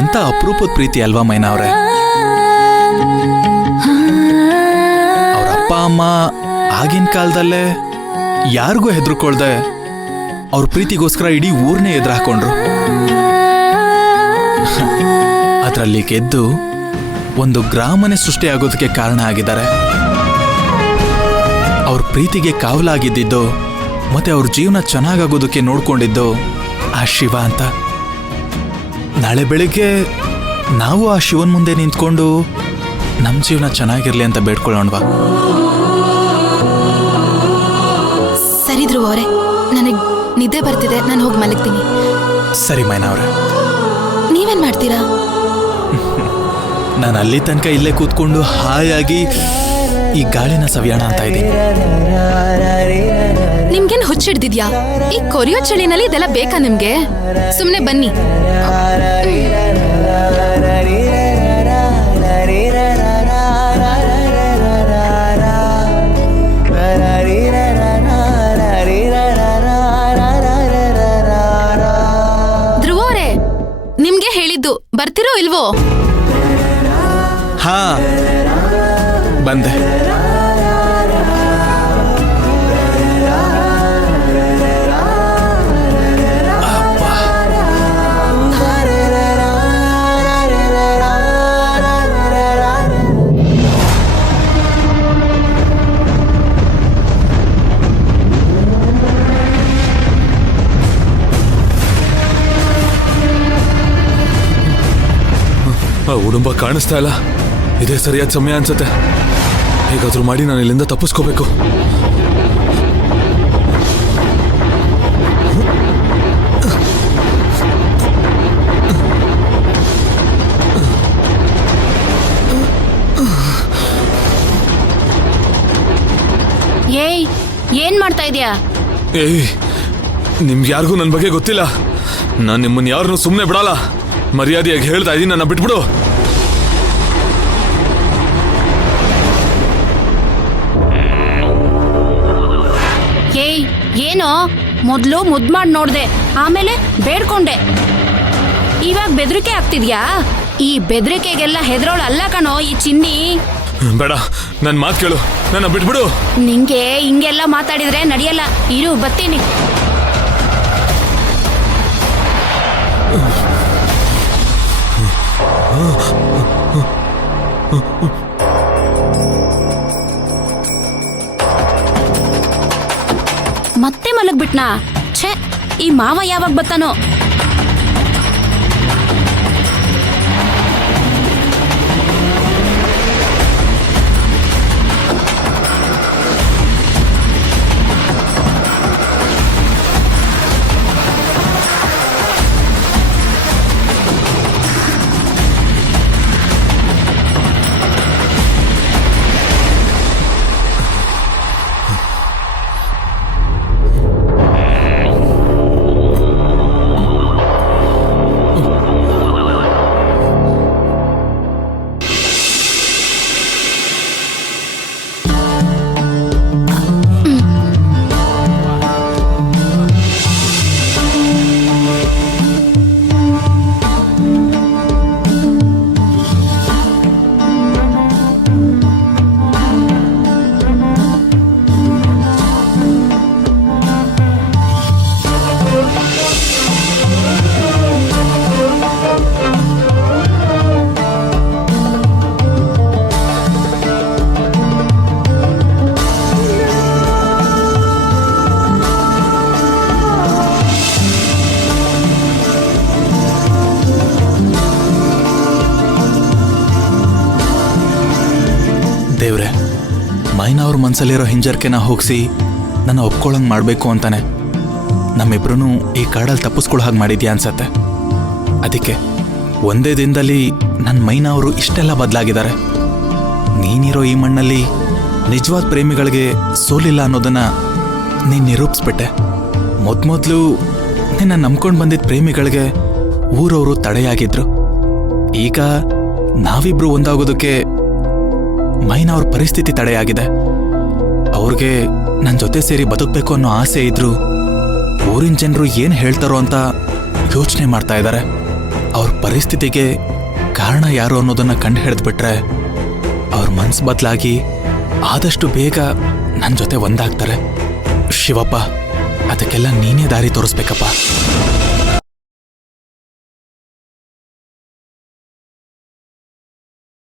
ಎಂತ ಅಪರೂಪದ ಪ್ರೀತಿ ಅಲ್ವಾ ಮೈನಾ ಅವ್ರೆ. ಅವ್ರ ಅಪ್ಪ ಅಮ್ಮ ಆಗಿನ ಕಾಲದಲ್ಲೇ ಯಾರಿಗೂ ಹೆದರ್ಕೊಳ್ದೆ ಅವ್ರ ಪ್ರೀತಿಗೋಸ್ಕರ ಇಡೀ ಊರ್ನೇ ಎದುರು ಹಾಕೊಂಡ್ರು. ಅದರಲ್ಲಿ ಗೆದ್ದು ಒಂದು ಗ್ರಾಮನೇ ಸೃಷ್ಟಿಯಾಗೋದಕ್ಕೆ ಕಾರಣ ಆಗಿದ್ದಾರೆ. ಅವ್ರ ಪ್ರೀತಿಗೆ ಕಾವಲಾಗಿದ್ದು ಮತ್ತೆ ಅವ್ರ ಜೀವನ ಚೆನ್ನಾಗಾಗೋದಕ್ಕೆ ನೋಡ್ಕೊಂಡಿದ್ದು ಆ ಶಿವ ಅಂತ. ನಾಳೆ ಬೆಳಿಗ್ಗೆ ನಾವು ಆ ಶಿವನ್ ಮುಂದೆ ನಿಂತ್ಕೊಂಡು ನಮ್ಮ ಜೀವನ ಚೆನ್ನಾಗಿರ್ಲಿ ಅಂತ ಬೇಡ್ಕೊಳ್ಳೋಣವಾ? ಸರಿ ಧ್ರುವ ಅವರೇ, ನನಗೆ ನಿದ್ದೆ ಬರ್ತಿದೆ, ನಾನು ಹೋಗಿ ಮಲಗ್ತೀನಿ. ಸರಿ ಮೈನಾ ಅವ್ರೆ. ನೀವೇನ್ ಮಾಡ್ತೀರಾ? ನಾನು ಅಲ್ಲಿ ತನಕ ಇಲ್ಲೇ ಕೂತ್ಕೊಂಡು ಹಾಯಾಗಿ ಈ ಗಾಳಿನ ಸವಿಯೋಣ ಅಂತ ಇದ್ದೀನಿ. ನಿಮ್ಗೇನು ಹುಚ್ಚಿಡ್ದಿದ್ಯಾ? ಈ ಕೊರಿಯೋ ಚಳಿನಲ್ಲಿ ಇದೆಲ್ಲ ಬೇಕಾ ನಿಮ್ಗೆ? ಸುಮ್ನೆ ಬನ್ನಿ. ಧ್ರುವ ಅವರೇ, ನಿಮ್ಗೆ ಹೇಳಿದ್ದು, ಬರ್ತಿರೋ ಇಲ್ವೋ? ಹಾ, ಬಂದೆ. ಉಡುಂಬ ಕಾಣಿಸ್ತಾ ಇಲ್ಲ. ಇದೇ ಸರಿಯಾದ ಸಮಯ ಅನ್ಸುತ್ತೆ. ಹೇಗಾದ್ರೂ ಮಾಡಿ ನಾನು ಇಲ್ಲಿಂದ ತಪ್ಪಿಸ್ಕೋಬೇಕು. ಏಯ್, ಏನ್ ಮಾಡ್ತಾ ಇದೀಯಾ? ಏಯ್, ನಿಮ್ಗೆ ಯಾರಿಗೂ ನನ್ನ ಬಗ್ಗೆ ಗೊತ್ತಿಲ್ಲ. ನಾನು ನಿಮ್ಮನ್ನ ಯಾರನ್ನೂ ಸುಮ್ಮನೆ ಬಿಡಲ್ಲ. ಮರ್ಯಾದೆಯಾಗಿ ಹೇಳ್ತಾ ಇದ್ದೀನಿ, ನನ್ನ ಬಿಟ್ಬಿಡು. ಏಯ್, ಏನೋ ಮೊದ್ಲು ಮುದ್ ಮಾಡಿ ನೋಡ್ದೆ, ಆಮೇಲೆ ಬೇಡ್ಕೊಂಡೆ, ಇವಾಗ ಬೆದರಿಕೆ ಆಗ್ತಿದ್ಯಾ? ಈ ಬೆದರಿಕೆಗೆಲ್ಲ ಹೆದರೋಳು ಅಲ್ಲ ಕಣೋ ಈ ಚಿನ್ನಿ. ಬೇಡ, ನನ್ನ ಮಾತು ಕೇಳು, ನನ್ನ ಬಿಟ್ಬಿಡು. ನಿಂಗೆ ಹಿಂಗೆಲ್ಲ ಮಾತಾಡಿದ್ರೆ ನಡೆಯಲ್ಲ. ಇರು, ಬರ್ತೀನಿ. ಮತ್ತೆ ಮಲಗ್ಬಿಟ್ನಾ? ಛೇ, ಈ ಮಾವ ಯಾವಾಗ ಬರ್ತಾನೋ? ದೇವ್ರೆ, ಮೈನಾ ಅವ್ರ ಮನ್ಸಲ್ಲಿರೋ ಹಿಂಜರಿಕೆನ ಹೋಗಿಸಿ ನನ್ನ ಒಪ್ಕೊಳ್ಳಂಗೆ ಮಾಡಬೇಕು ಅಂತಾನೆ ನಮ್ಮಿಬ್ರು ಈ ಕಾಡಲ್ಲಿ ತಪ್ಪಿಸ್ಕೊಳ್ಳೋ ಹಾಗೆ ಮಾಡಿದ್ಯಾ ಅನ್ಸತ್ತೆ. ಅದಕ್ಕೆ ಒಂದೇ ದಿನದಲ್ಲಿ ನನ್ನ ಮೈನಾ ಅವರು ಇಷ್ಟೆಲ್ಲ ಬದಲಾಗಿದ್ದಾರೆ. ನೀನಿರೋ ಈ ಮಣ್ಣಲ್ಲಿ ನಿಜವಾದ ಪ್ರೇಮಿಗಳಿಗೆ ಸೋಲಿಲ್ಲ ಅನ್ನೋದನ್ನ ನೀನು ನಿರೂಪಿಸ್ಬಿಟ್ಟೆ. ಮೊದಲು ನಿನ್ನ ನಂಬ್ಕೊಂಡು ಬಂದಿದ್ದ ಪ್ರೇಮಿಗಳಿಗೆ ಊರವರು ತಡೆಯಾಗಿದ್ರು. ಈಗ ನಾವಿಬ್ರು ಒಂದಾಗೋದಕ್ಕೆ ಮೈನಾ ಅವ್ರ ಪರಿಸ್ಥಿತಿ ತಡೆಯಾಗಿದೆ. ಅವ್ರಿಗೆ ನನ್ನ ಜೊತೆ ಸೇರಿ ಬದುಕಬೇಕು ಅನ್ನೋ ಆಸೆ ಇದ್ರು ಊರಿನ ಜನರು ಏನು ಹೇಳ್ತಾರೋ ಅಂತ ಯೋಚನೆ ಮಾಡ್ತಾ ಇದ್ದಾರೆ. ಅವ್ರ ಪರಿಸ್ಥಿತಿಗೆ ಕಾರಣ ಯಾರು ಅನ್ನೋದನ್ನ ಕಂಡು ಹಿಡಿದ್ಬಿಟ್ರೆ ಅವ್ರ ಮನ್ಸು ಬದಲಾಗಿ ಆದಷ್ಟು ಬೇಗ ನನ್ನ ಜೊತೆ ಒಂದಾಗ್ತಾರೆ. ಶಿವಪ್ಪ, ಅದಕ್ಕೆಲ್ಲ ನೀನೇ ದಾರಿ ತೋರಿಸ್ಬೇಕಪ್ಪ.